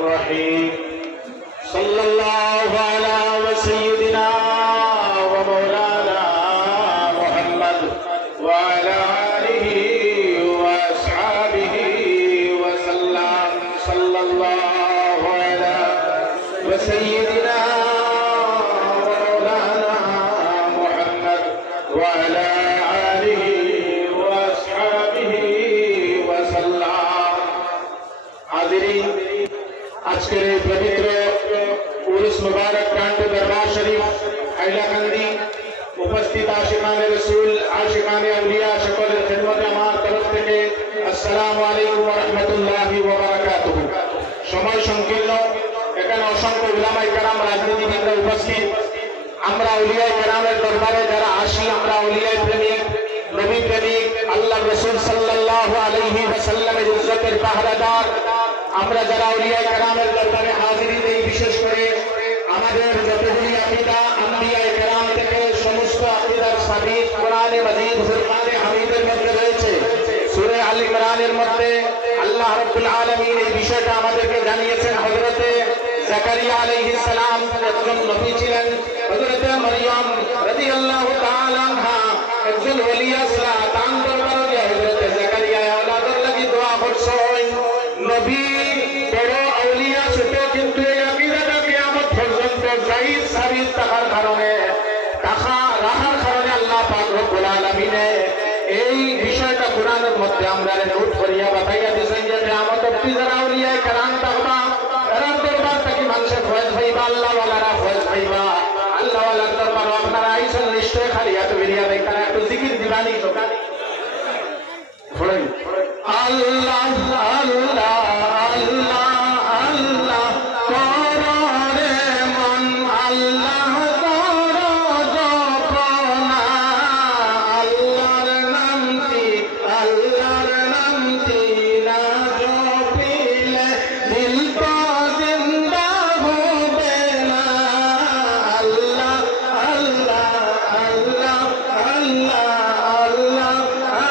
الرحيم صلى الله على سيدنا ومولانا محمد وعلى آله وأصحابه وسلم صلى الله على سيدنا ومولانا محمد وعلى آله وأصحابه وسلم حاضرين আজকের এই পবিত্র উরুস মুবারক কান্ড দরবার শরীফ হাইলাকান্দি উপস্থিত আশিকানে রাসূল আশিকানে আউলিয়া সকলের খিদমতে আমার তরফ থেকে আসসালামু আলাইকুম ওয়া রাহমাতুল্লাহি ওয়া বারাকাতুহু। সময় সংকীর্ণ, এখানে অসংখ্য উলামায়ে কেরাম রাজনীতিবিদ উপস্থিত। আমরা আউলিয়ায়ে কেরামের দরবারে যারা আসি, আমরা আউলিয়ায়ে প্রেমিক, নবী প্রেমিক, আল্লাহর রাসূল সাল্লাল্লাহু আলাইহি ওয়াসাল্লামের ইজ্জতের পাহারাদার। আমরা যারা আউলিয়ায়ে কেরামের দরবারে হাজিরি দেই, বিশেষ করে আমাদের যতগুলি আকীদা আম্বিয়ায়ে কেরাম থেকে সমস্ত আকীদার সাবিত কোরআনে মাজিদ ফুরকানে হামিদের মধ্যে রয়েছে। সূরা আল ইমরানের মধ্যে আল্লাহ রাব্বুল আলামিন এই বিষয়টা আমাদেরকে জানিয়েছেন। হযরতে জাকারিয়া আলাইহিস সালাম একজন নবী ছিলেন, হযরতে মারইয়াম রাদিয়াল্লাহু তাআলা আনহা একজন ওলিয়া ছিলেন। তার দরবারে হযরতে জাকারিয়া আওলাদের লাগি দোয়া করছেন। নবী বড় আউলিয়া ছোট, কিন্তু এই আকীদাটা কিয়ামত পর্যন্ত জায়েজ সাবিত থাকার কারণে রাখার কারণে আল্লাহ পাক রব্বুল আলামিন এই বিষয়টা কোরআনের মধ্যে আমরা নোট করিয়া বাতাইয়া দিয়েছেন যে কিয়ামত অবধি যারা আউলিয়ায়ে কেরাম থাকবা, এরা দরবার থেকে মানুষের ফয়েজ পাইবা, আল্লাহ ওয়ালারা ফয়েজ পাইবা। আল্লাহ ওয়ালার দরবারে আপনারা আইসেন, নিশ্চয় খালি এত বেরিয়া দেয়, তারা একটু জিকির দিবানি সকালে পড়েন আল্লাহ আল্লাহ আল্লাহ আল্লাহ কররে মন আল্লাহ করো জপনা। আল্লাহর নামটি না জপিলে দিল তো জিন্দা হবে না। আল্লাহ আল্লাহ আল্লাহ আল্লাহ আল্লাহ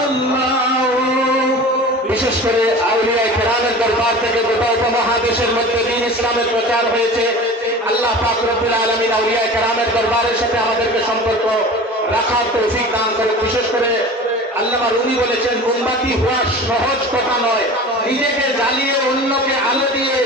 আল্লাহ বিশেষ করে আউলিয়ায়ে কেরামের দরবার থেকে গোটা উপমহাদেশের মধ্যে দ্বীন ইসলামের প্রচার হয়েছে। আল্লাহ পাক রব্বুল আলামিন আউলিয়ায়ে কেরামের দরবারের সাথে আমাদেরকে সম্পর্ক রাখার তৌফিক দান করে। বিশেষ করে আল্লামা রুমি বলেছেন, মোমবাতি হওয়া সহজ কথা নয়, নিজেকে জ্বালিয়ে অন্যকে আলো দিয়ে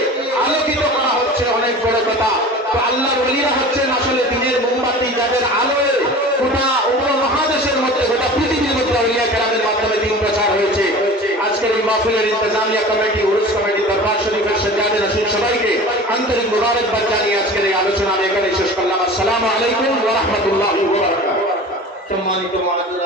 আলোকিত করা হচ্ছে অনেক বড় কথা। তো আল্লাহর ওলিরা হচ্ছেন আসলে দিনের মোমবাতি, যাদের আলোয় গোটা উপমহাদেশের মধ্যে, গোটা পৃথিবীর মধ্যে আউলিয়ায়ে কেরামের মাধ্যমে দ্বীন প্রচার হয়েছে। আজকের এই মাহফিলের ইন্তজামিয়া কমিটি, উরুস কমিটি, দরবার শরীফের সাজ্জাদে রাসূল সবাইকে আন্তরিক মুবারকবাদ জানিয়ে আজকের এই আলোচনা আমি এখানে শেষ করলাম। আসসালামু আলাইকুম ওয়া রাহমাতুল্লাহি ওয়া বারাকাতুহু। সম্মানিত মুআজ্জির